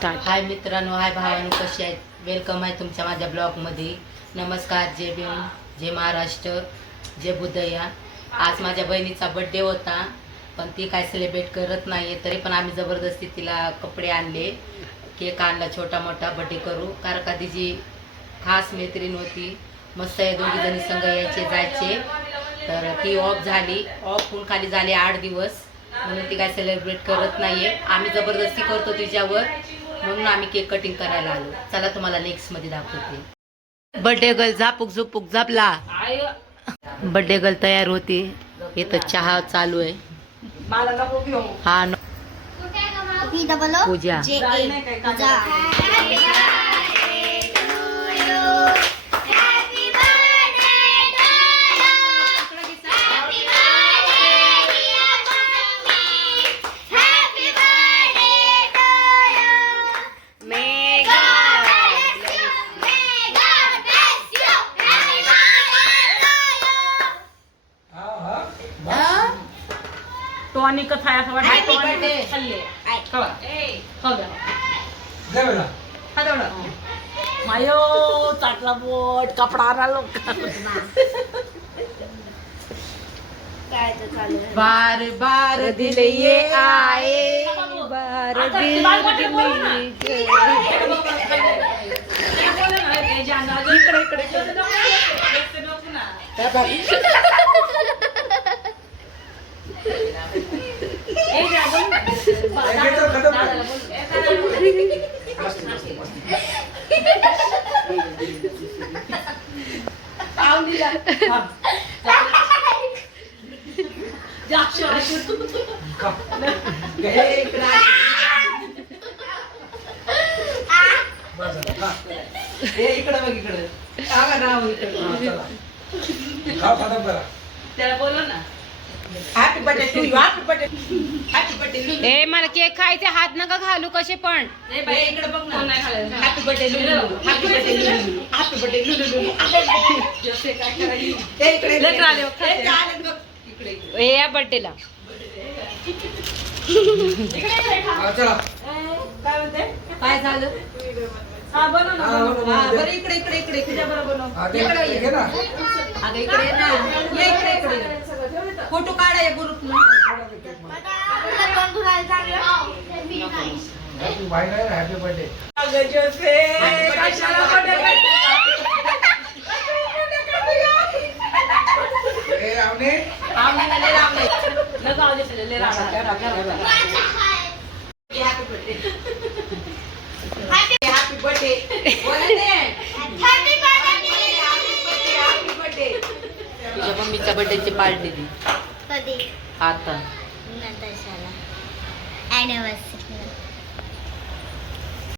Start. हाय मित्रांनो, हाय भावांनो, कशी आहेत? वेलकम आहे तुमच्या माझ्या ब्लॉगमध्ये. नमस्कार, जय भीम, जय महाराष्ट्र, जय बुद्धया. आज माझ्या बहिणीचा बड्डे होता, पण ती काय सेलिब्रेट करत नाही आहे. तरी पण आम्ही जबरदस्ती तिला कपडे आणले, केक आणला, छोटा मोठा बड्डे करू. कारण का तिची खास मैत्रीण होती, मस्त आहे, दोघी जणी संघ यायचे जायचे. तर ती ऑफ झाली, ऑफ होऊन खाली झाली 8 दिवस, म्हणून ती काय सेलिब्रेट करत नाहीये. आम्ही जबरदस्ती करतो तिच्यावर, म्हणून आम्ही केक कटिंग करायला आलो. चला तुम्हाला नेक्स्ट मध्ये दाखवते. बर्थडे गर्ल झापूक झुपूक झपला. बर्थडे गर्ल तयार होती. इथं चहा चालू आहे. हा पूजा. तो आणि कथा असं वाटतं खाल्ले मायो चाटला बोट कपडा आला बार बार दिल ये आए, बार दिल त्याला बोलव ना. Happy birthday to you, happy birthday, happy birthday. ए मला केक खायचे, हात नका घालू कसे पण. इकडे बघ ना, नाही खाल्लं. Happy birthday Lulu, happy birthday Lulu, happy birthday Lulu. जसे काय करायची ते इकडे लेकर आले बघ, ते आले बघ इकडे. ए या बर्थडेला चला. काय म्हणते? काय झालं? हा बनव ना, बनव. हा बरं, इकडे इकडे इकडे तुझ्या बरोबर बनव. इकडे ये ना. अगं इकडे ये ना. ये इकडे इकडे. फोटो काढा या ग्रुपला. Happy birthday. तुझ्या मम्मीच्या बर्थडेची पार्टी दी कधी? आता. नंतर शाळा. Anniversary.